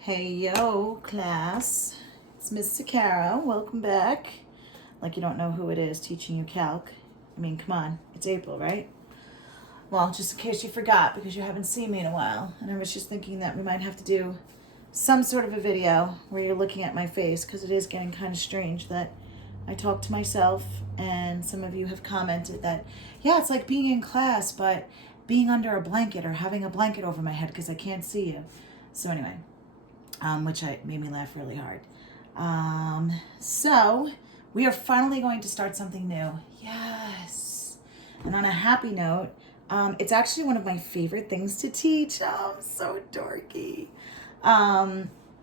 Hey yo, class. It's Miss Sakara. Welcome back. Like you don't know who it is teaching you calc. I mean, come on. It's April, right? Well, just in case you forgot because you haven't seen me in a while. And I was just thinking that we might have to do some sort of a video where you're looking at my face because it is getting kind of strange that I talk to myself and some of you have commented that, yeah, it's like being in class, but being under a blanket or having a blanket over my head because I can't see you. So anyway, which made me laugh really hard. So we are finally going to start something new. Yes. And on a happy note, it's actually one of my favorite things to teach. Oh, I'm so dorky.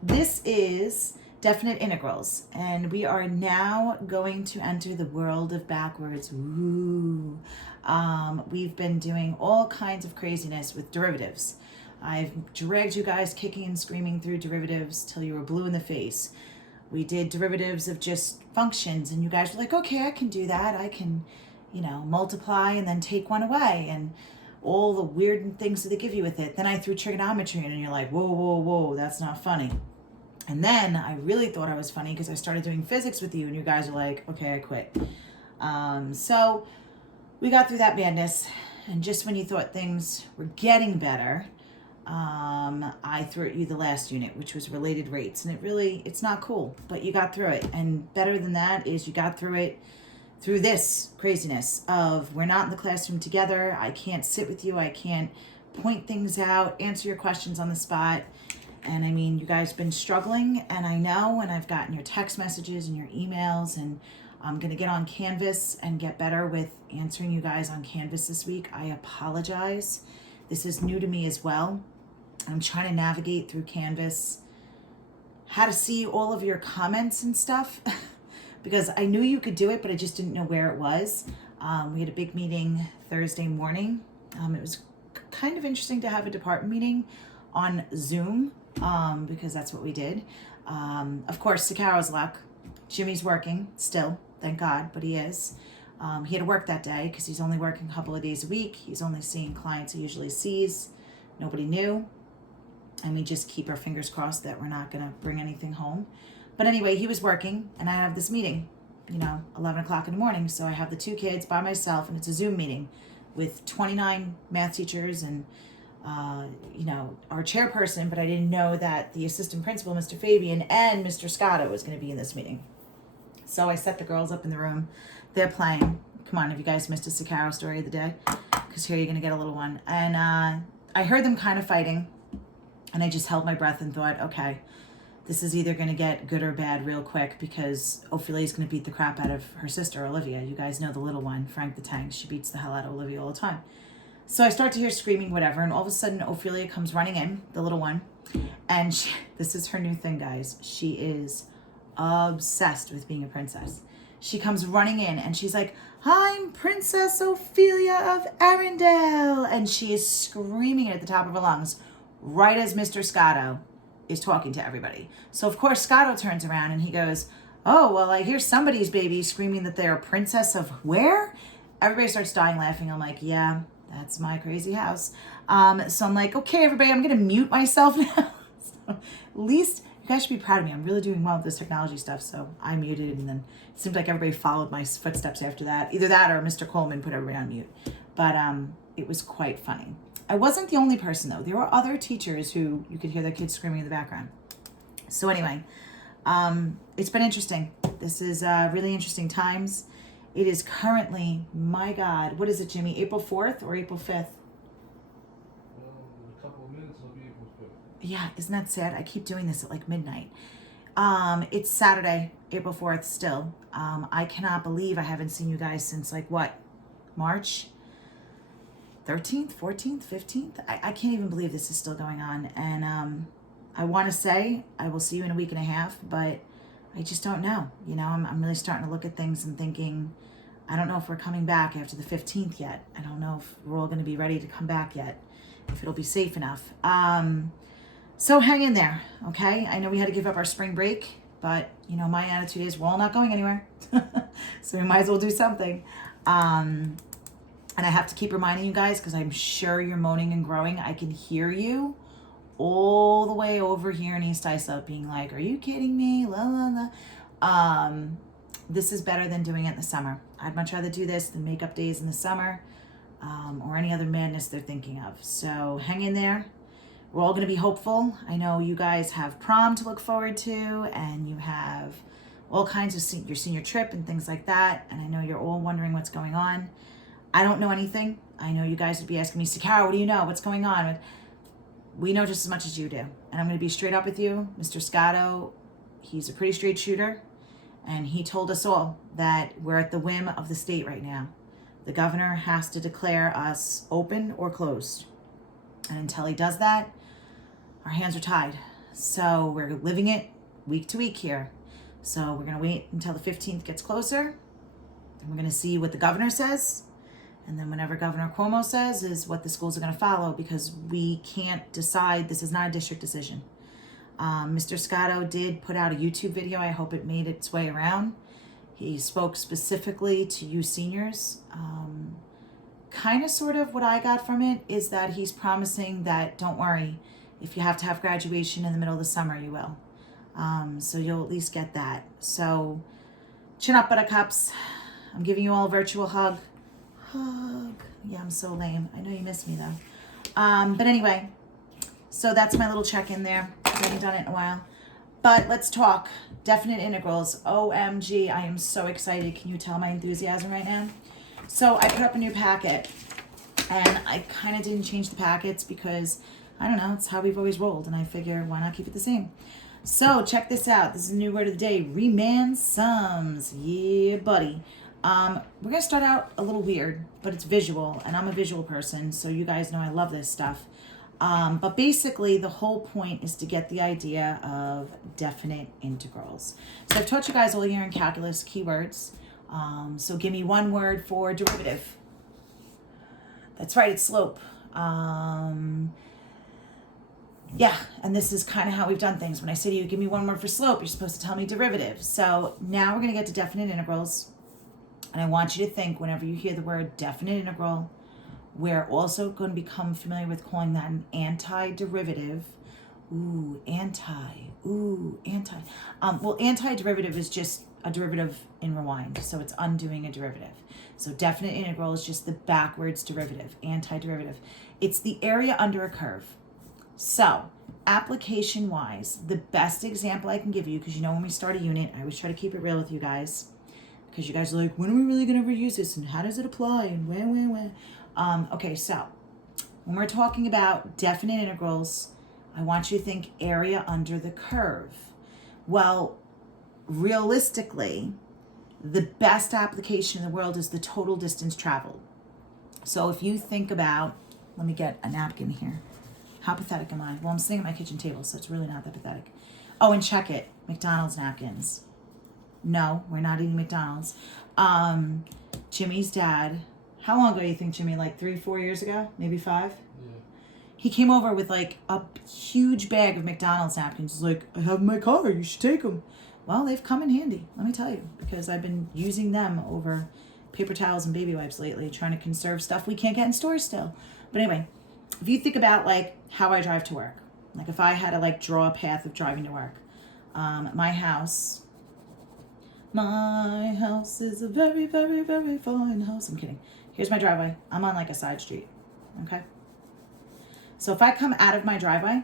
This is definite integrals, and we are now going to enter the world of backwards. Ooh. We've been doing all kinds of craziness with derivatives. I've dragged you guys kicking and screaming through derivatives till you were blue in the face. We did derivatives of just functions, and you guys were like, okay, I can do that. I can, multiply and then take one away, and all the weird things that they give you with it. Then I threw trigonometry in, and you're like, whoa, whoa, whoa, that's not funny. And then I really thought I was funny because I started doing physics with you, and you guys are like, okay, I quit. So we got through that madness, and just when you thought things were getting better, I threw at you the last unit, which was related rates, and it's not cool, but you got through it. And better than that is you got through it through this craziness of we're not in the classroom together. I can't sit with you. I can't point things out, answer your questions on the spot. And I mean, you guys been struggling, and I know, and I've gotten your text messages and your emails, and I'm going to get on Canvas and get better with answering you guys on Canvas this week. I apologize. This is new to me as well. I'm trying to navigate through Canvas, how to see all of your comments and stuff, because I knew you could do it, but I just didn't know where it was. We had a big meeting Thursday morning. It was kind of interesting to have a department meeting on Zoom, because that's what we did. Of course, Sakaro's luck. Jimmy's working still, thank God, but he is. He had to work that day because he's only working a couple of days a week. He's only seeing clients he usually sees. Nobody knew. And we just keep our fingers crossed that we're not going to bring anything home. But anyway, he was working, and I have this meeting, 11 o'clock in the morning. So I have the two kids by myself, and it's a Zoom meeting with 29 math teachers and, our chairperson. But I didn't know that the assistant principal, Mr. Fabian, and Mr. Scotto was going to be in this meeting. So I set the girls up in the room. They're playing. Come on, have you guys missed a Sakaro story of the day? Because here you're going to get a little one. And I heard them kind of fighting. And I just held my breath and thought, okay, this is either going to get good or bad real quick because Ophelia's going to beat the crap out of her sister, Olivia. You guys know the little one, Frank the Tank. She beats the hell out of Olivia all the time. So I start to hear screaming, whatever, and all of a sudden Ophelia comes running in, the little one, and this is her new thing, guys. She is obsessed with being a princess. She comes running in, and she's like, I'm Princess Ophelia of Arendelle, and she is screaming at the top of her lungs, right as Mr. Scotto is talking to everybody. So, of course, Scotto turns around and he goes, oh, well, I hear somebody's baby screaming that they're a princess of where? Everybody starts dying laughing. I'm like, yeah, that's my crazy house. So I'm like, okay, everybody, I'm going to mute myself now. So at least you guys should be proud of me. I'm really doing well with this technology stuff. So I muted, and then it seemed like everybody followed my footsteps after that. Either that or Mr. Coleman put everybody on mute. But it was quite funny. I wasn't the only person, though. There were other teachers who you could hear their kids screaming in the background. So anyway, it's been interesting. This is really interesting times. It is currently, my God, what is it, Jimmy? April 4th or April 5th? Well, in a couple of minutes, it'll be April 5th. Yeah, isn't that sad? I keep doing this at like midnight. It's Saturday, April 4th still. I cannot believe I haven't seen you guys since like what, March 13th, 14th, 15th? I can't even believe this is still going on. And I want to say I will see you in a week and a half, but I just don't know. I'm really starting to look at things and thinking, I don't know if we're coming back after the 15th yet. I don't know if we're all going to be ready to come back yet, if it'll be safe enough. So hang in there, okay? I know we had to give up our spring break, but, my attitude is we're all not going anywhere. So we might as well do something. And I have to keep reminding you guys because I'm sure you're moaning and groaning. I can hear you all the way over here in East Islip being like, are you kidding me? La, la, la. This is better than doing it in the summer. I'd much rather do this than makeup days in the summer, or any other madness they're thinking of. So hang in there. We're all going to be hopeful. I know you guys have prom to look forward to, and you have all kinds of your senior trip and things like that. And I know you're all wondering what's going on. I don't know anything. I know you guys would be asking me, Sakara, what do you know? What's going on? We know just as much as you do. And I'm going to be straight up with you. Mr. Scotto, he's a pretty straight shooter. And he told us all that we're at the whim of the state right now. The governor has to declare us open or closed. And until he does that, our hands are tied. So we're living it week to week here. So we're going to wait until the 15th gets closer. And we're going to see what the governor says. And then whenever Governor Cuomo says is what the schools are going to follow, because we can't decide. This is not a district decision. Mr. Scotto did put out a YouTube video. I hope it made its way around. He spoke specifically to you seniors. Kind of sort of what I got from it is that he's promising that, don't worry, if you have to have graduation in the middle of the summer, you will. So you'll at least get that. So chin up, buttercups. I'm giving you all a virtual hug. Yeah, I'm so lame. I know you miss me though. But anyway, so that's my little check-in there. I haven't done it in a while. But let's talk definite integrals. OMG, I am so excited. Can you tell my enthusiasm right now? So I put up a new packet, and I kind of didn't change the packets because, I don't know, it's how we've always rolled, and I figure why not keep it the same. So check this out. This is a new word of the day, Riemann sums. Yeah, buddy. We're going to start out a little weird, but it's visual, and I'm a visual person, so you guys know I love this stuff. But basically, the whole point is to get the idea of definite integrals. So I've taught you guys all year in calculus keywords. So give me one word for derivative. That's right, it's slope. Yeah, and this is kind of how we've done things. When I say to you, give me one word for slope, you're supposed to tell me derivative. So now we're going to get to definite integrals. And I want you to think, whenever you hear the word definite integral, we're also going to become familiar with calling that an antiderivative. Ooh, anti. Well, antiderivative is just a derivative in rewind. So it's undoing a derivative. So definite integral is just the backwards derivative, antiderivative. It's the area under a curve. So application-wise, the best example I can give you, because you know when we start a unit, I always try to keep it real with you guys, because you guys are like, when are we really going to ever use this, and how does it apply, and when? Okay, so when we're talking about definite integrals, I want you to think area under the curve. Well, realistically, the best application in the world is the total distance traveled. So if you think about, let me get a napkin here. How pathetic am I? Well, I'm sitting at my kitchen table, so it's really not that pathetic. Oh, and check it. McDonald's napkins. No, we're not eating McDonald's. Jimmy's dad, how long ago do you think, Jimmy? Like 3-4 years ago? Maybe 5? Yeah. He came over with like a huge bag of McDonald's napkins. He's like, I have them in my car. You should take them. Well, they've come in handy, let me tell you, because I've been using them over paper towels and baby wipes lately, trying to conserve stuff we can't get in stores still. But anyway, if you think about like how I drive to work, like if I had to like draw a path of driving to work, my house is a very, very, very fine house. I'm kidding. Here's my driveway. I'm on like a side street. Okay. So if I come out of my driveway,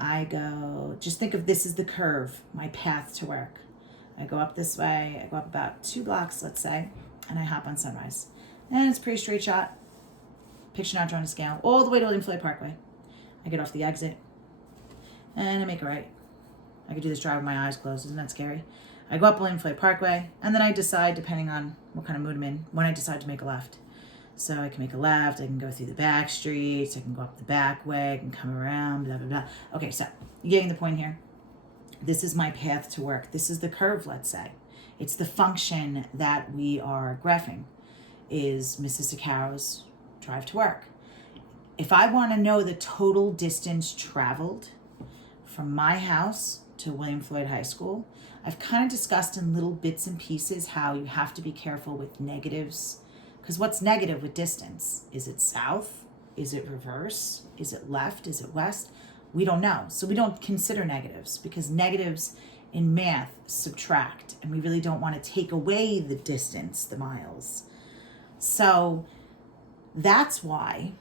I go, just think of this as the curve, my path to work. I go up this way, I go up about 2 blocks, let's say, and I hop on Sunrise. And it's a pretty straight shot. Picture not drawn to scale, all the way to William Floyd Parkway. I get off the exit, and I make a right. I could do this drive with my eyes closed, isn't that scary? I go up William Floyd Parkway, and then I decide, depending on what kind of mood I'm in, when I decide to make a left. So I can make a left, I can go through the back streets, I can go up the back way, I can come around, blah, blah, blah. Okay, so you're getting the point here. This is my path to work. This is the curve, let's say. It's the function that we are graphing, is Mrs. Sacaro's drive to work. If I want to know the total distance traveled from my house to William Floyd High School, I've kind of discussed in little bits and pieces how you have to be careful with negatives. Because what's negative with distance? Is it south? Is it reverse? Is it left? Is it west? We don't know. So we don't consider negatives, because negatives in math subtract, and we really don't want to take away the distance, the miles. So that's why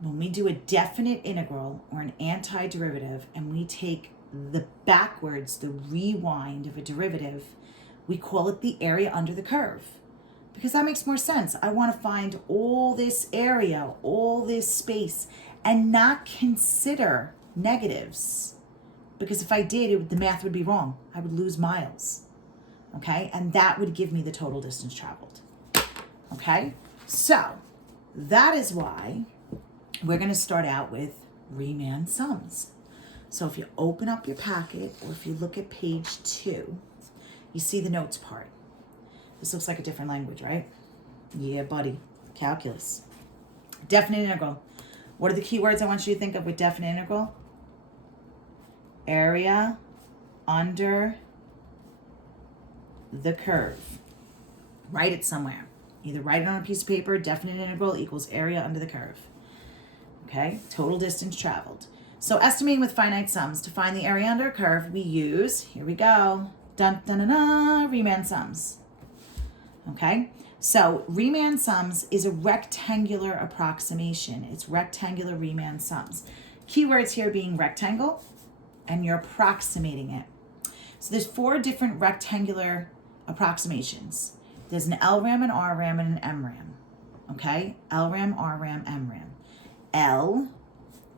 when we do a definite integral or an antiderivative and we take the backwards, the rewind of a derivative, we call it the area under the curve, because that makes more sense. I want to find all this area, all this space, and not consider negatives, because if I did, the math would be wrong. I would lose miles, okay? And that would give me the total distance traveled, okay? So that is why we're going to start out with Riemann sums. So if you open up your packet, or if you look at page 2, you see the notes part. This looks like a different language, right? Yeah, buddy. Calculus. Definite integral. What are the key words I want you to think of with definite integral? Area under the curve. Write it somewhere. Either write it on a piece of paper, definite integral equals area under the curve. Okay, total distance traveled. So estimating with finite sums, to find the area under a curve, we use, here we go, dun dun dun dun, Riemann sums. Okay, so Riemann sums is a rectangular approximation. It's rectangular Riemann sums. Keywords here being rectangle, and you're approximating it. So there's 4 different rectangular approximations. There's an LRAM, an RRAM, and an MRAM. Okay, LRAM, RRAM, MRAM. L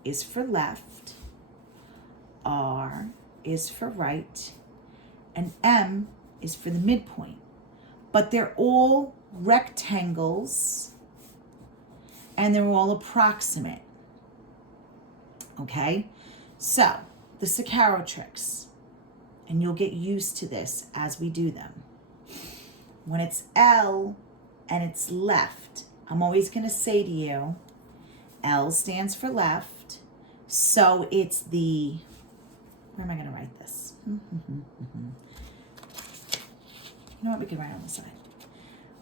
is for left, R is for right, and M is for the midpoint. But they're all rectangles, and they're all approximate. Okay, so the Sakharov-tricks, and you'll get used to this as we do them. When it's L and it's left, I'm always going to say to you, L stands for left, so it's the, where am I going to write this? You know what, we could write on the side.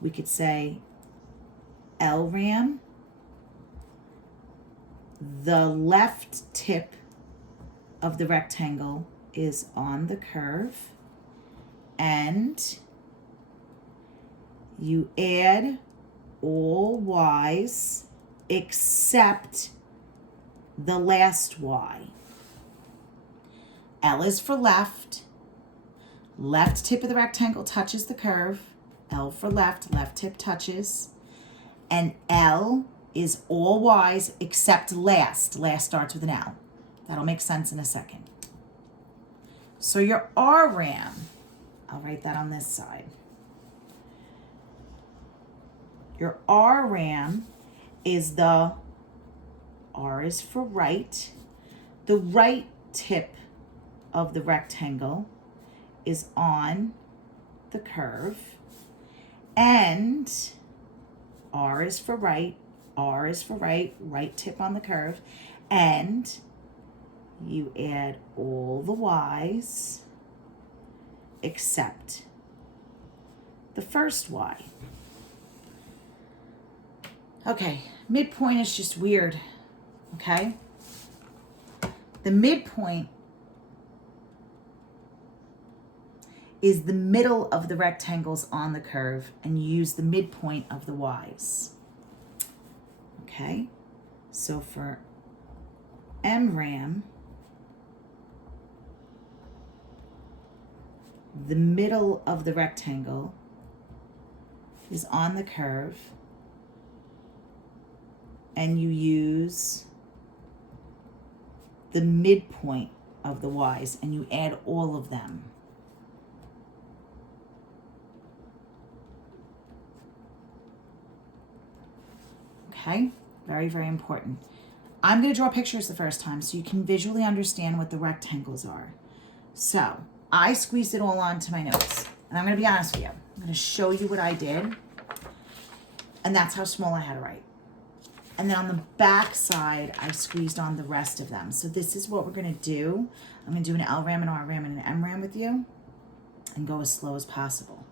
We could say LRAM, the left tip of the rectangle is on the curve, and you add all y's except the last y. L is for left. Left tip of the rectangle touches the curve. L for left, left tip touches. And L is all y's except last. Last starts with an L. That'll make sense in a second. So your RRAM, I'll write that on this side. Your RRAM is the, R is for right. The right tip of the rectangle is on the curve. And R is for right, R is for right, right tip on the curve. And you add all the y's except the first y. Okay, midpoint is just weird, okay? The midpoint is the middle of the rectangles on the curve, and you use the midpoint of the y's. Okay, so for MRAM, the middle of the rectangle is on the curve, and you use the midpoint of the y's, and you add all of them. Okay, very, very important. I'm going to draw pictures the first time so you can visually understand what the rectangles are. So I squeezed it all onto my notes, and I'm going to be honest with you. I'm going to show you what I did, and that's how small I had to write. And then on the back side, I squeezed on the rest of them. So this is what we're going to do. I'm going to do an LRAM, an RRAM, and an MRAM with you, and go as slow as possible.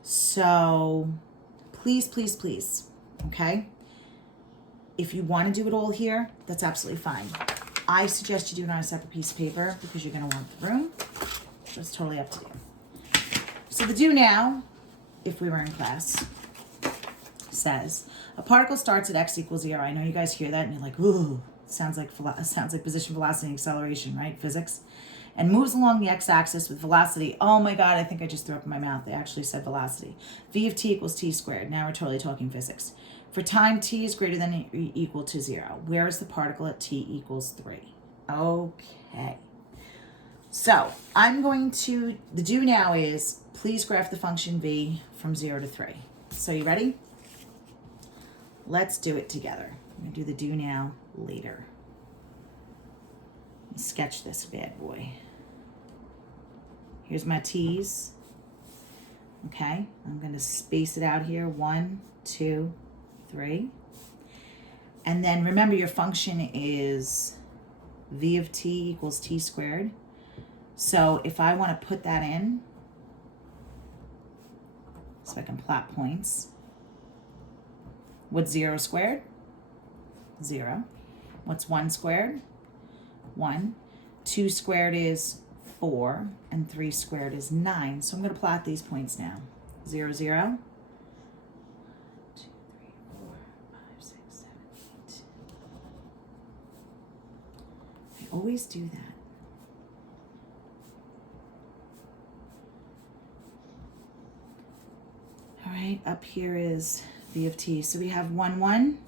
So please, please, please, okay? If you want to do it all here, that's absolutely fine. I suggest you do it on a separate piece of paper because you're going to want the room. So it's totally up to you. So the do now, if we were in class, says a particle starts at x equals 0. I know you guys hear that and you're like, ooh, sounds like position, velocity, and acceleration, right? Physics. And moves along the x-axis with velocity. Oh my God, I think I just threw up in my mouth. They actually said velocity. V of t equals t squared. Now we're totally talking physics. For time t is greater than or equal to 0. Where is the particle at t equals 3? Okay. So I'm going to, the do now is, please graph the function v from 0 to 3. So you ready? Let's do it together. I'm going to do the do now later. Sketch this bad boy. Here's my t's. Okay, I'm going to space it out here. 1, 2, 3. And then remember your function is v of t equals t squared. So if I want to put that in, so I can plot points. What's 0 squared? 0. What's 1 squared? 1. 2 squared is 4, and 3 squared is 9. So I'm going to plot these points now. 0, 0. 2, 3, 4, 5, 6, 7, 8. I always do that. All right, up here is v of t. So we have 1, 1,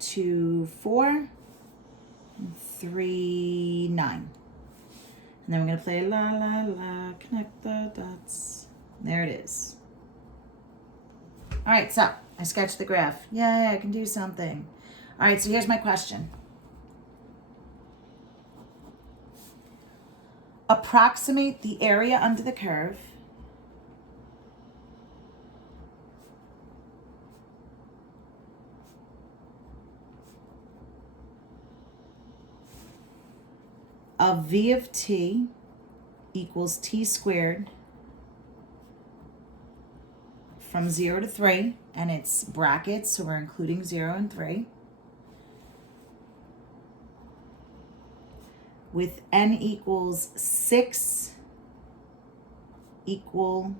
2, 4, 3, 9. And then we're going to play la, la, la, connect the dots. There it is. All right, so I sketched the graph. Yay, I can do something. All right, so here's my question. Approximate the area under the curve of v of t equals t squared from 0 to 3, and it's brackets, so we're including 0 and 3, with n equals 6 equal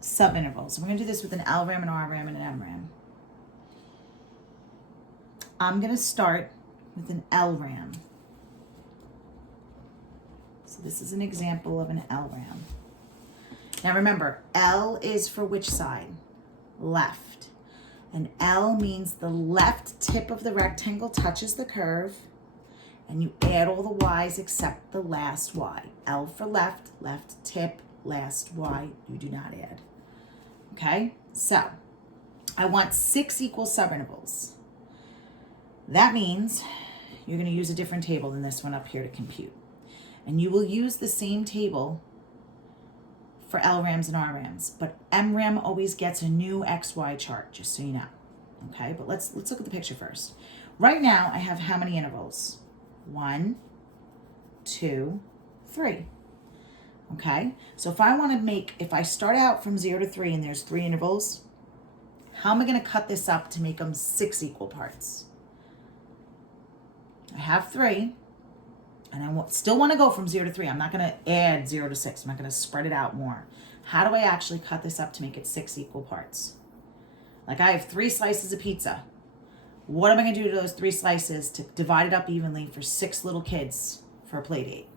subintervals. We're going to do this with an LRAM, an RRAM, and an MRAM. I'm going to start with an LRAM. So this is an example of an LRAM. Now remember, L is for which side? Left. And L means the left tip of the rectangle touches the curve, and you add all the y's except the last y. L for left, left tip, last y, you do not add. Okay, so I want 6 equal subintervals. That means you're going to use a different table than this one up here to compute. And you will use the same table for LRAMs and RRAMs, but MRAM always gets a new XY chart, just so you know. Okay, but let's look at the picture first. Right now, I have how many intervals? 1, 2, 3. Okay, so if I want to if I start out from 0 to 3 and there's 3 intervals, how am I going to cut this up to make them 6 equal parts? I have 3, and I still want to go from 0 to 3. I'm not going to add 0 to 6. I'm not going to spread it out more. How do I actually cut this up to make it 6 equal parts? Like I have 3 slices of pizza. What am I going to do to those 3 slices to divide it up evenly for 6 little kids for a play date?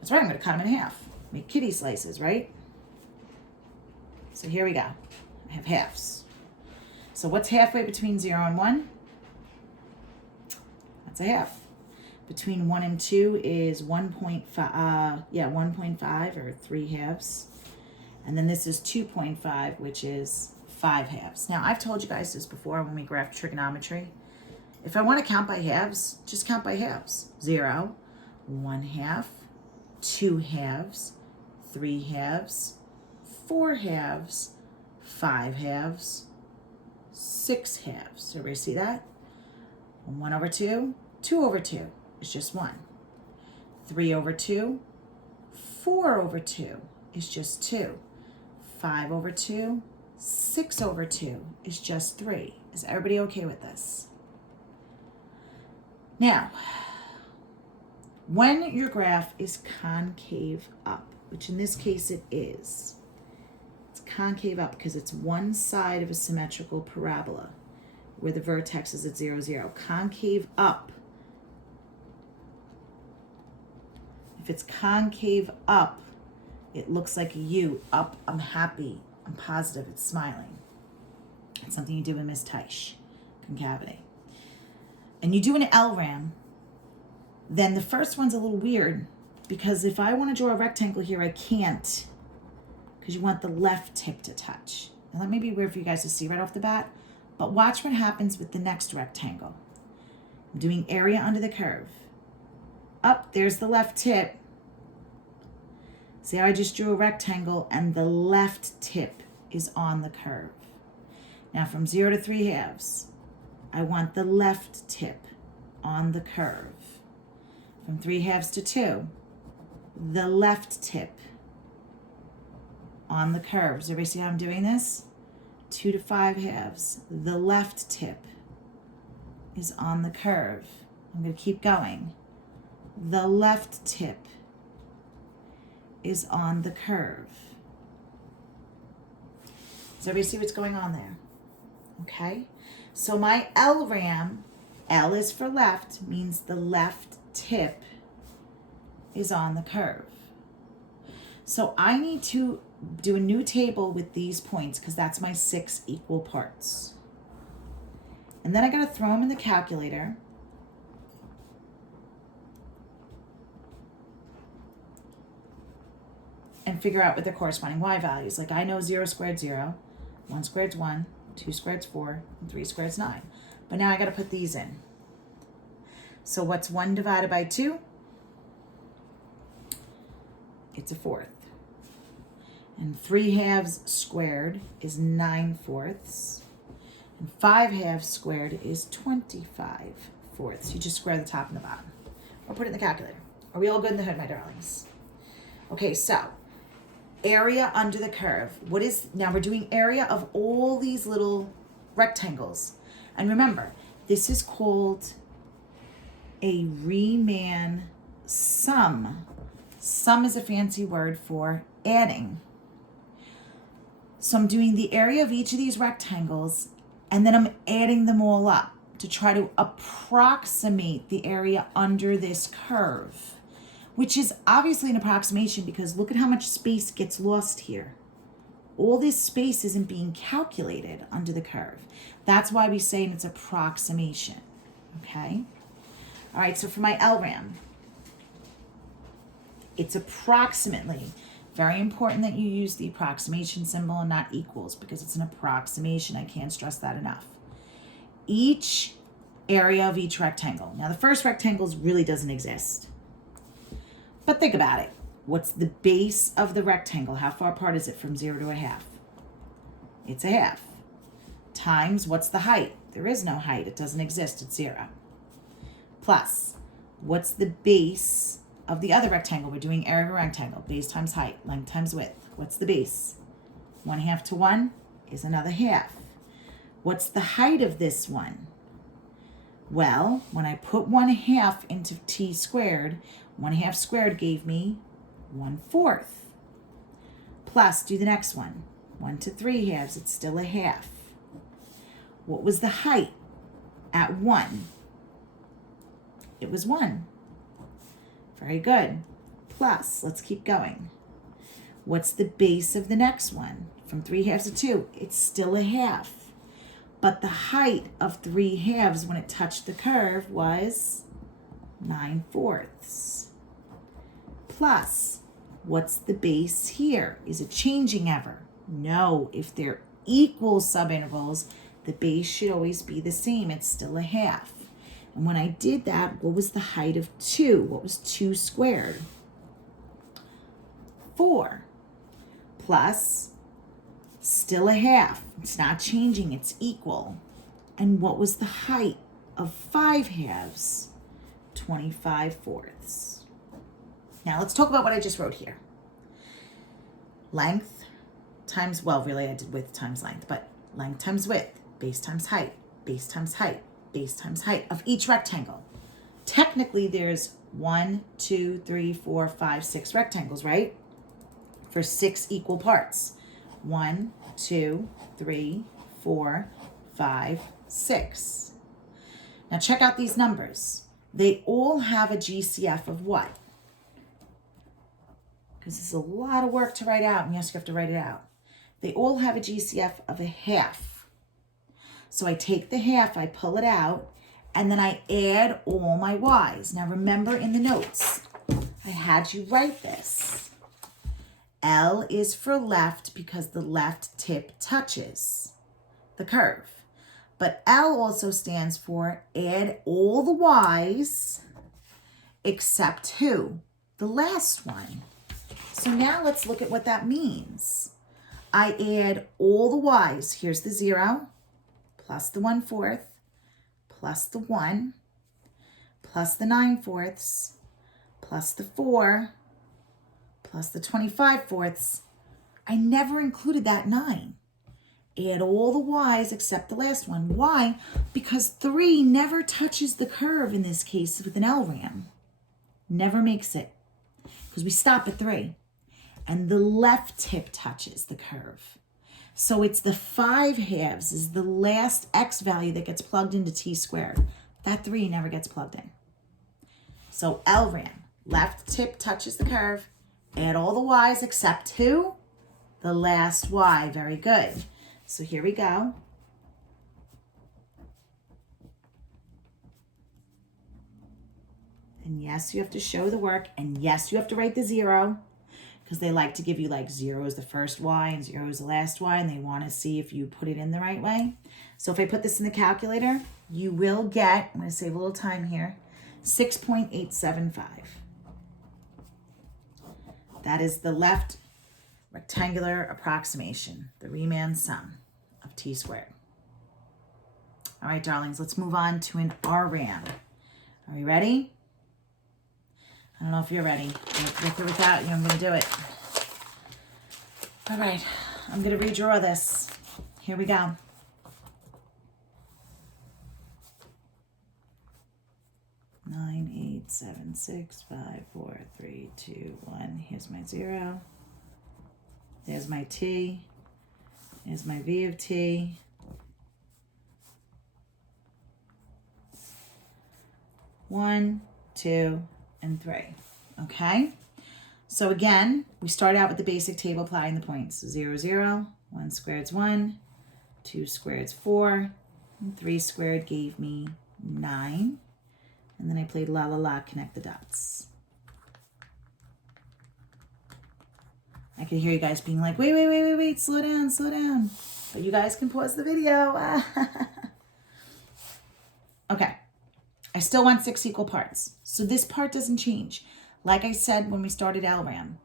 That's right, I'm going to cut them in half. Make kitty slices, right? So here we go. I have halves. So what's halfway between 0 and 1? That's a half. Between 1 and 2 is 1.5, 1.5 or 3 halves. And then this is 2.5, which is 5 halves. Now, I've told you guys this before when we graphed trigonometry. If I want to count by halves, just count by halves. 0, 1 half, 2 halves, 3 halves, 4 halves, 5 halves, 6 halves. Everybody see that? 1 over 2, 2 over 2 is just 1. 3 over 2, 4 over 2 is just 2. 5 over 2, 6 over 2 is just 3. Is everybody okay with this? Now, when your graph is concave up, which in this case it is, it's concave up because it's one side of a symmetrical parabola where the vertex is at 0, 0. Concave up. If it's concave up, it looks like a U. Up, I'm happy, I'm positive, it's smiling. It's something you do in Miss Teich, concavity. And you do an LRAM, then the first one's a little weird because if I want to draw a rectangle here, I can't because you want the left tip to touch. Now that may be weird for you guys to see right off the bat, but watch what happens with the next rectangle. I'm doing area under the curve. Up, there's the left tip. See how I just drew a rectangle and the left tip is on the curve. Now from 0 to 3/2, I want the left tip on the curve. From 3/2 to 2, the left tip on the curve. Does everybody see how I'm doing this? 2 to 5/2, the left tip is on the curve. I'm going to keep going. The left tip is on the curve. Does everybody see what's going on there? Okay, so my LRAM, L is for left, means the left tip is on the curve. So I need to do a new table with these points because that's my 6 equal parts. And then I gotta throw them in the calculator. And figure out what their corresponding y values. Like I know 0 squared 0, 1 squared's 1, 2 squared's 4, and 3 squared's 9. But now I gotta put these in. So what's 1 divided by 2? It's a 4th. And 3/2 squared is 9/4. And 5/2 squared is 25/4. You just square the top and the bottom. Or put it in the calculator. Are we all good in the hood, my darlings? Okay, so area under the curve. Now we're doing area of all these little rectangles. And remember, this is called a Riemann sum. Sum is a fancy word for adding. So I'm doing the area of each of these rectangles and then I'm adding them all up to try to approximate the area under this curve, which is obviously an approximation because look at how much space gets lost here. All this space isn't being calculated under the curve. That's why we say it's approximation, okay? All right, so for my LRAM, it's approximately, very important that you use the approximation symbol and not equals because it's an approximation. I can't stress that enough. Each area of each rectangle. Now the first rectangle really doesn't exist. But think about it. What's the base of the rectangle? How far apart is it from 0 to 1/2? It's 1/2. Times, what's the height? There is no height. It doesn't exist. It's 0. Plus, what's the base of the other rectangle? We're doing area of a rectangle. Base times height, length times width. What's the base? 1/2 to 1 is another 1/2. What's the height of this one? Well, when I put 1/2 into t squared, 1/2 squared gave me 1/4. Plus, do the next one. 1 to 3/2, it's still 1/2. What was the height at 1? It was 1. Very good. Plus, let's keep going. What's the base of the next one? From 3/2 to 2, it's still 1/2. But the height of 3/2 when it touched the curve was 9/4. Plus, what's the base here? Is it changing ever? No. If they're equal subintervals, the base should always be the same. It's still 1/2. And when I did that, what was the height of 2? What was 2 squared? 4. Plus, still 1/2. It's not changing. It's equal. And what was the height of 5/2? 25/4. Now let's talk about what I just wrote here. Length times, well, really I did width times length, but length times width, base times height, base times height, base times height of each rectangle. Technically, there's 1, 2, 3, 4, 5, 6 rectangles, right? For 6 equal parts. 1, 2, 3, 4, 5, 6. Now check out these numbers. They all have a GCF of what? Because it's a lot of work to write out, and yes, you have to write it out. They all have a GCF of a half. So I take the half, I pull it out, and then I add all my y's. Now remember in the notes, I had you write this. L is for left because the left tip touches the curve. But L also stands for add all the y's except who? The last one. So now let's look at what that means. I add all the y's. Here's the 0, plus the 1/4, plus the 1, plus the 9/4, plus the 4, plus the 25/4. I never included that 9. Add all the y's except the last one. Why? Because 3 never touches the curve in this case with an LRAM. Never makes it. Because we stop at 3. And the left tip touches the curve. So it's the 5/2 is the last x value that gets plugged into t squared. That 3 never gets plugged in. So LRAM, left tip touches the curve. Add all the y's except who? The last y. Very good. So here we go. And yes, you have to show the work. And yes, you have to write the 0. Because they like to give you like 0 is the first y and 0 is the last y, and they want to see if you put it in the right way. So if I put this in the calculator, you will get, I'm going to save a little time here, 6.875. That is the left rectangular approximation, the Riemann sum of t squared. All right, darlings, let's move on to an RRAM. Are we ready? I don't know if you're ready. With or without you, I'm going to do it. All right, I'm going to redraw this. Here we go. Nine, 8, 7, 6, 5, 4, 3, 2, 1. Here's my 0. There's my t. There's my v of t. One, 2, and 3. Okay? So again, we start out with the basic table applying the points. 0, 0, 1 squared's 1, 2 squared's 4, and 3 squared gave me 9. And then I played la la la, connect the dots. I can hear you guys being like, wait, slow down. But you guys can pause the video. Okay. I still want 6 equal parts. So this part doesn't change. Like I said when we started LRAM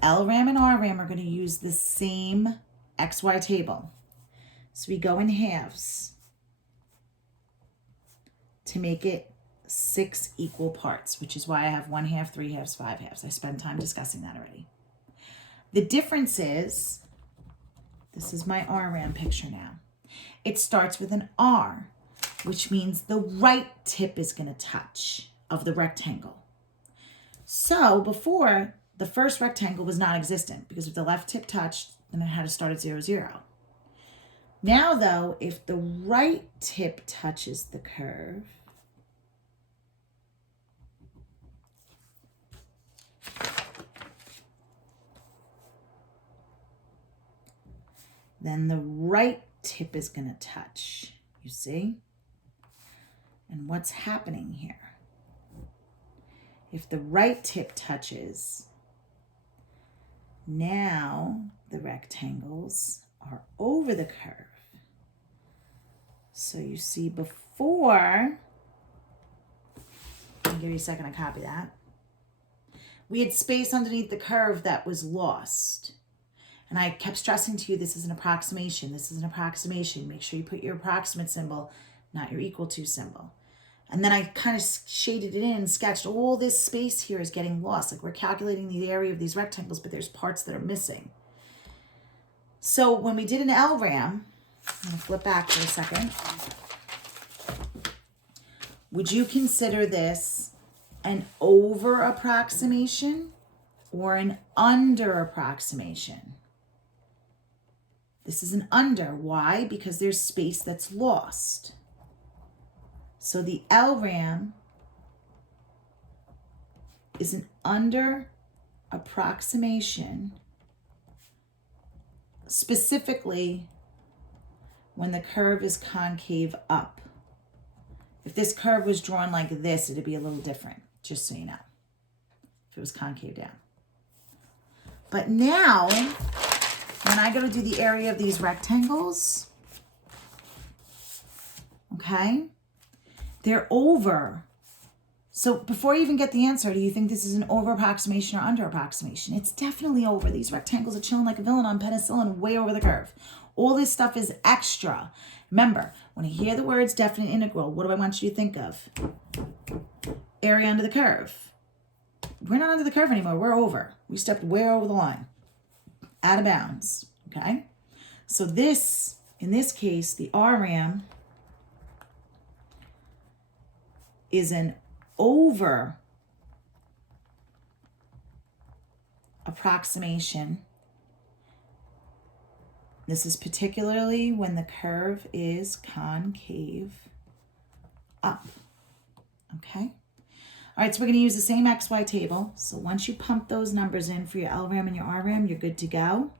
and RRAM are going to use the same XY table. So we go in halves to make it 6 equal parts, which is why I have 1/2, 3/2, 5/2. I spent time discussing that already. The difference is, this is my RRAM picture now. It starts with an R, which means the right tip is going to touch of the rectangle. So before, the first rectangle was non-existent because if the left tip touched, then it had to start at 0, 0. Now though, if the right tip touches the curve, then the right tip is going to touch, you see? And what's happening here? If the right tip touches, now the rectangles are over the curve. So you see before, I'll give you a second to copy that. We had space underneath the curve that was lost. And I kept stressing to you, this is an approximation. This is an approximation. Make sure you put your approximate symbol, not your equal to symbol. And then I kind of shaded it in and sketched all this space here is getting lost. Like we're calculating the area of these rectangles, but there's parts that are missing. So when we did an LRAM, I'm going to flip back for a second. Would you consider this an over approximation or an under approximation? This is an under. Why? Because there's space that's lost. So the LRAM is an under approximation, specifically when the curve is concave up. If this curve was drawn like this, it'd be a little different, just so you know, if it was concave down. But now, when I go to do the area of these rectangles, okay, they're over. So before you even get the answer, do you think this is an over approximation or under approximation? It's definitely over. These rectangles are chilling like a villain on penicillin way over the curve. All this stuff is extra. Remember, when I hear the words definite integral, what do I want you to think of? Area under the curve. We're not under the curve anymore. We're over. We stepped way over the line. Out of bounds. Okay? So this, in this case, the RRAM is an over approximation. This is particularly when the curve is concave up. Okay? All right, so we're going to use the same XY table. So once you pump those numbers in for your LRAM and your RRAM, you're good to go.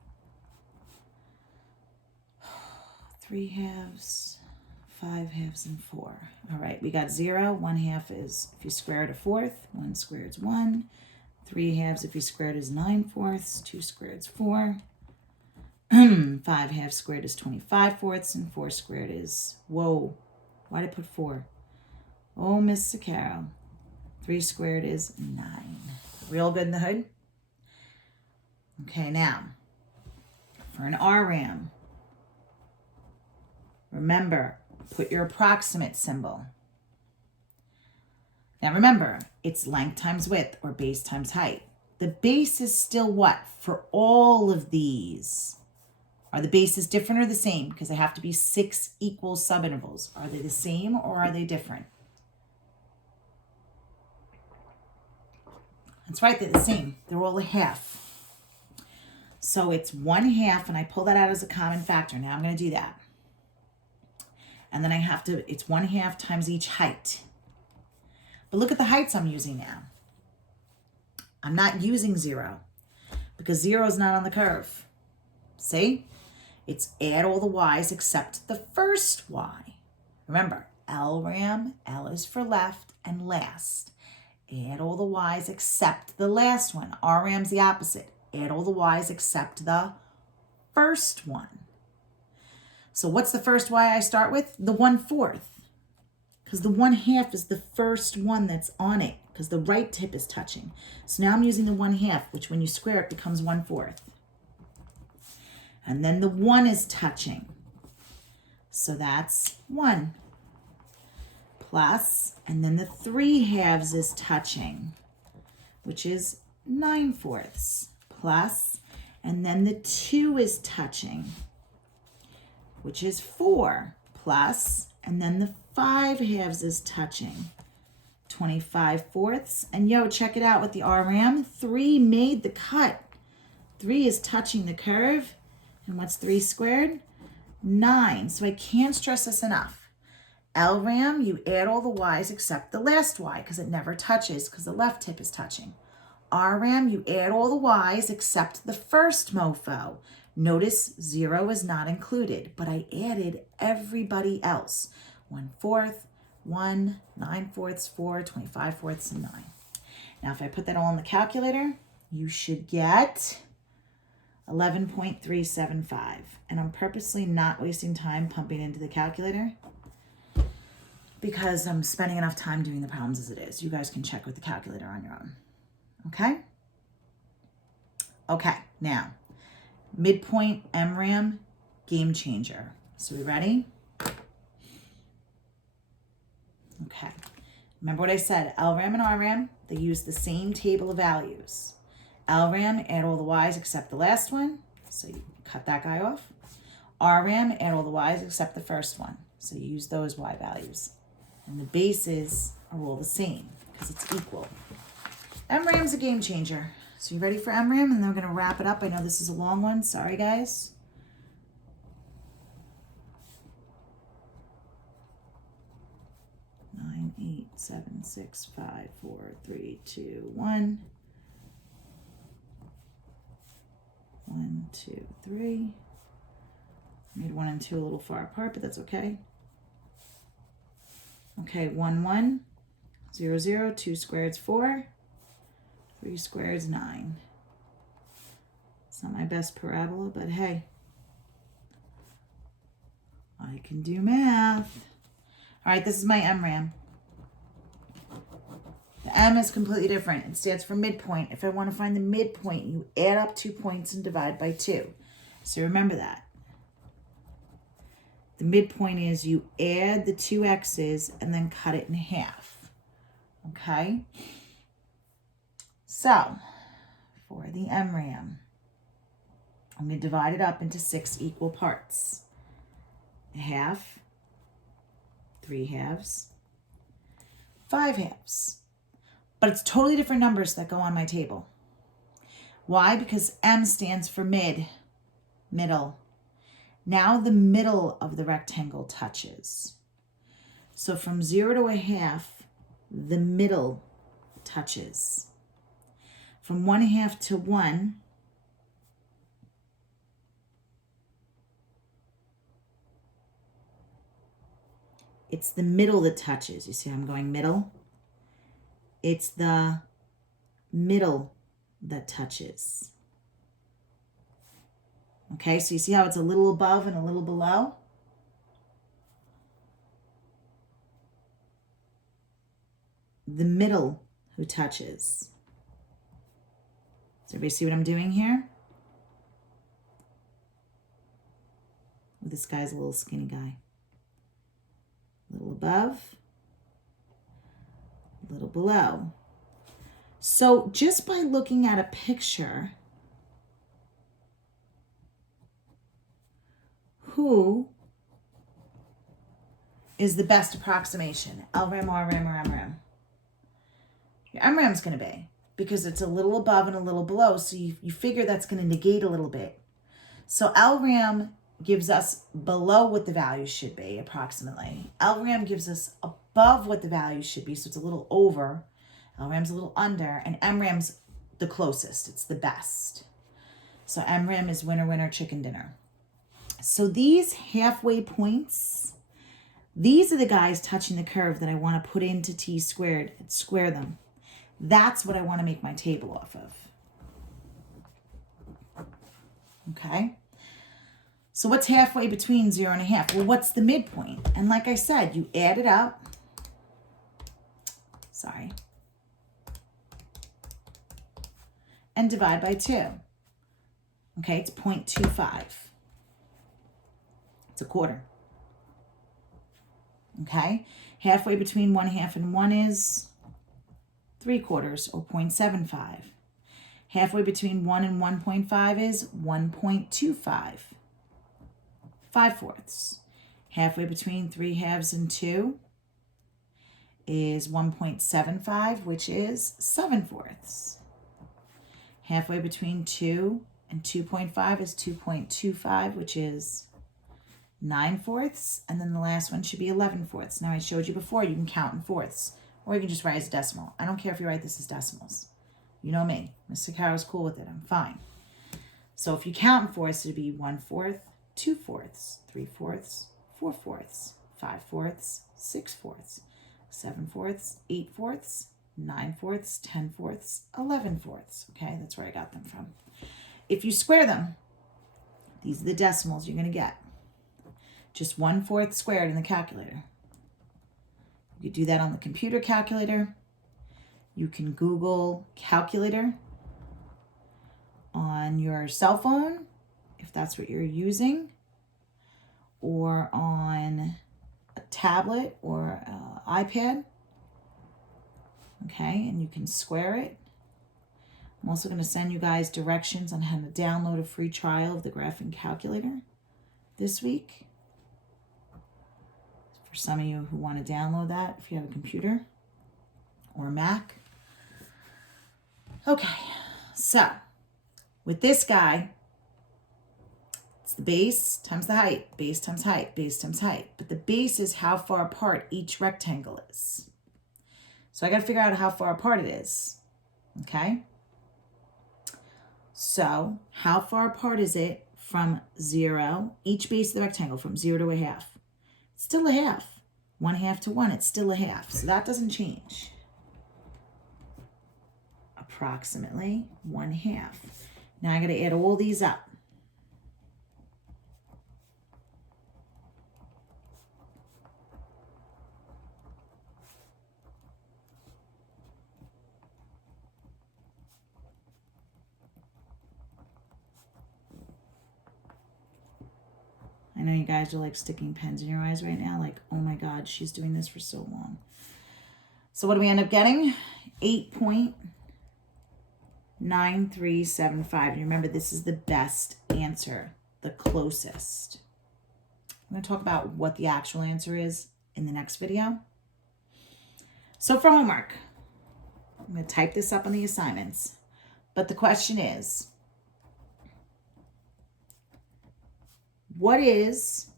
3 halves, 5 halves, and 4. All right, we got 0. 1 half is, if you square it, a fourth. 1 squared is 1. 3 halves, if you square it, is 9 fourths. 2 squared is 4. 5 halves squared is 25 fourths. And 4 squared is, whoa, why did I put 4? Oh, Mr. Carol. 3 squared is 9. Real good in the hood? Okay, now, for an RRAM, remember, put your approximate symbol. Now remember, it's length times width or base times height. The base is still what? For all of these. Are the bases different or the same? Because they have to be 6 equal subintervals. Are they the same or are they different? That's right, they're the same. They're all a half. So it's 1 half, and I pull that out as a common factor. Now I'm going to do that. And then I have to, it's 1 half times each height. But look at the heights I'm using now. I'm not using 0 because 0 is not on the curve. See? It's add all the y's except the first y. Remember, LRAM, L is for left and last. Add all the y's except the last one. RRAM's the opposite. Add all the y's except the first one. So what's the first y I start with? The 1/4. Because the 1 half is the first one that's on it. Because the right tip is touching. So now I'm using the 1 half, which when you square it becomes 1/4. And then the 1 is touching. So that's 1. Plus, and then the 3 halves is touching, which is 9/4. Plus, and then the 2 is touching, which is 4. Plus, and then the 5 halves is touching, 25 fourths. And yo, check it out with the RRAM. 3 made the cut. 3 is touching the curve. And what's 3 squared? 9. So I can't stress this enough. LRAM, you add all the y's except the last y because it never touches because the left tip is touching. RRAM, you add all the y's except the first mofo. Notice 0 is not included, but I added everybody else. 1/4, 1, 9/4, 4, 25 fourths, and 9. Now, if I put that all in the calculator, you should get 11.375. And I'm purposely not wasting time pumping into the calculator because I'm spending enough time doing the problems as it is. You guys can check with the calculator on your own. Okay? Okay, now, midpoint MRAM, game changer. So we ready? Okay. Remember what I said, LRAM and RRAM, they use the same table of values. LRAM, add all the y's except the last one. So you cut that guy off. RM, add all the y's except the first one. So you use those y values. And the bases are all the same because it's equal. MRAM's a game changer. So you ready for MRAM? And then we're going to wrap it up. I know this is a long one. Sorry, guys. Nine, 8, 7, 6, 5, 4, 3, 2, 1. 1, 2, 3. Made 1 and 2 a little far apart, but that's okay. Okay, 1, 1, 0, 0, 2 squared is 4, 3 squared is 9. It's not my best parabola, but hey, I can do math. All right, this is my MRAM. The M is completely different. It stands for midpoint. If I want to find the midpoint, you add up 2 points and divide by 2. So remember that. The midpoint is you add the 2 x's and then cut it in half. Okay? So, for the MRAM, I'm going to divide it up into 6 equal parts. A half, 3 halves, 5 halves. But it's totally different numbers that go on my table. Why? Because M stands for middle. Now the middle of the rectangle touches. So from 0 to a half, the middle touches. From 1/2 to 1, it's the middle that touches. You see I'm going middle? It's the middle that touches. Okay, so you see how it's a little above and a little below? The middle who touches. Does everybody see what I'm doing here? This guy's a little skinny guy. A little above, a little below. So just by looking at a picture, who is the best approximation? LRAM, RRAM, or MRAM? Your MRAM's going to be, because it's a little above and a little below, so you figure that's going to negate a little bit. So LRAM gives us below what the value should be, approximately. LRAM gives us above what the value should be, so it's a little over. LRAM's a little under, and MRAM's the closest. It's the best. So MRAM is winner, winner, chicken dinner. So these halfway points, these are the guys touching the curve that I want to put into t squared and square them. That's what I want to make my table off of. Okay? So what's halfway between 0 and a half? Well, what's the midpoint? And like I said, you add it up. Sorry. And divide by 2. Okay, it's 0.25. It's a quarter. Okay? Halfway between 1/2 and 1 is 3/4, or 0.75. Halfway between 1 and 1.5 is 1.25. 5/4. Halfway between 3 halves and 2 is 1.75, which is 7/4. Halfway between 2 and 2.5 is 2.25, which is 9/4. And then the last one should be 11/4. Now I showed you before, you can count in fourths, or you can just write as decimal. I don't care if you write this as decimals. You know me. Mr. Caro's cool with it. I'm fine. So if you count in fourths, it'd be 1/4, 2/4, 3/4, 4/4, 5/4, 6/4, 7/4, 8/4, 9/4, 10/4, 11/4. Okay, that's where I got them from. If you square them, these are the decimals you're going to get. Just 1/4 squared in the calculator. You could do that on the computer calculator. You can Google calculator on your cell phone, if that's what you're using, or on a tablet or iPad. Okay, and you can square it. I'm also going to send you guys directions on how to download a free trial of the graphing calculator this week. For some of you who want to download that, if you have a computer or a Mac. Okay, so with this guy, it's the base times the height, base times height, base times height. But the base is how far apart each rectangle is. So I got to figure out how far apart it is, okay? So how far apart is it from 0, each base of the rectangle, from 0 to a half? It's still a half. 1/2 to 1, it's still a half. So that doesn't change. Approximately 1/2. Now I got to add all these up. I know you guys are like sticking pens in your eyes right now, like, oh my God, she's doing this for so long. So what do we end up getting? 8.9375. And remember, this is the best answer, the closest. I'm going to talk about what the actual answer is in the next video. So for homework, I'm going to type this up on the assignments. But the question is, what is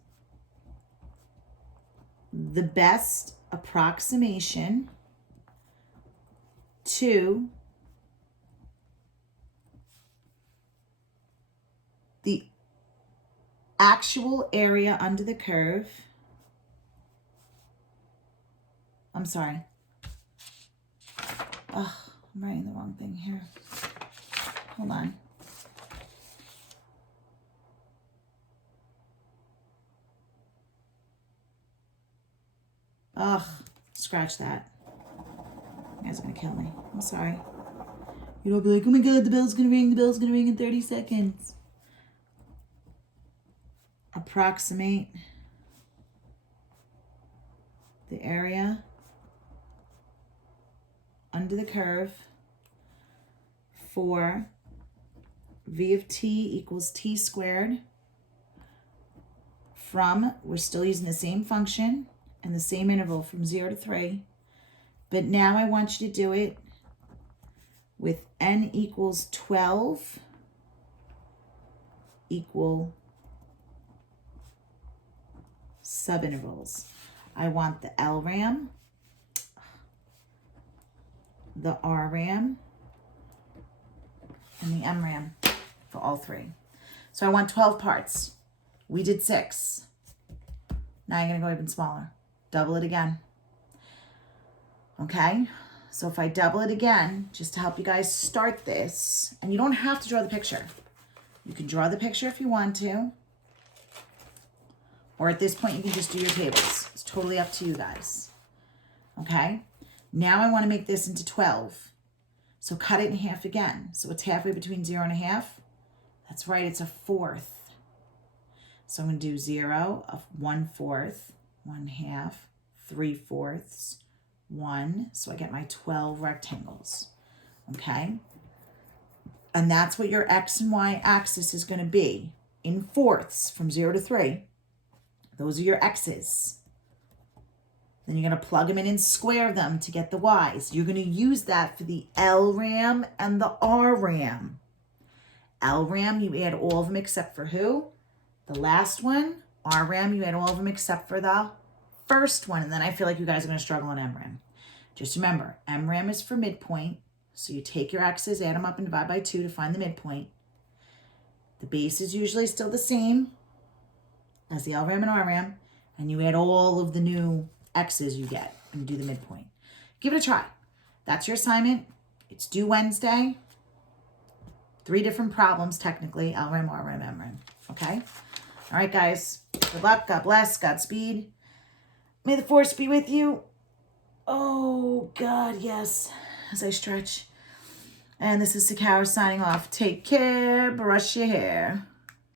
the best approximation to the actual area under the curve? I'm sorry. Oh, I'm writing the wrong thing here. Hold on. Ugh, scratch that. You guys are gonna kill me. I'm sorry. You don't be like, oh my God, the bell's gonna ring, the bell's gonna ring in 30 seconds. Approximate the area under the curve for v of t equals t squared from, we're still using the same function and the same interval from 0 to 3, but now I want you to do it with n equals 12 equal subintervals. I want the LRAM, the RRAM, and the MRAM for all three. So I want 12 parts. We did 6. Now you're going to go even smaller. Double it again. Okay? So if I double it again, just to help you guys start this, and you don't have to draw the picture. You can draw the picture if you want to. Or at this point, you can just do your tables. It's totally up to you guys. Okay? Now I want to make this into 12. So cut it in half again. So it's halfway between 0 and a half. That's right, it's a fourth. So I'm going to do 0 of 1/4, 1/2, 3/4, 1. So I get my 12 rectangles. Okay? And that's what your X and Y axis is going to be in fourths from 0 to 3. Those are your X's. Then you're going to plug them in and square them to get the Y's. You're going to use that for the LRAM and the RRAM. LRAM, you add all of them except for who? The last one. RRAM, you add all of them except for the first one. And then I feel like you guys are going to struggle on MRAM. Just remember, MRAM is for midpoint. So you take your X's, add them up, and divide by 2 to find the midpoint. The base is usually still the same as the LRAM and RRAM. And you add all of the new X's you get and do the midpoint. Give it a try. That's your assignment. It's due Wednesday. 3 different problems, technically. LRAM, RRAM, MRAM. Okay? All right, guys. Good luck. God bless. Godspeed. May the force be with you. Oh, God, yes. As I stretch. And this is Sakara signing off. Take care. Brush your hair.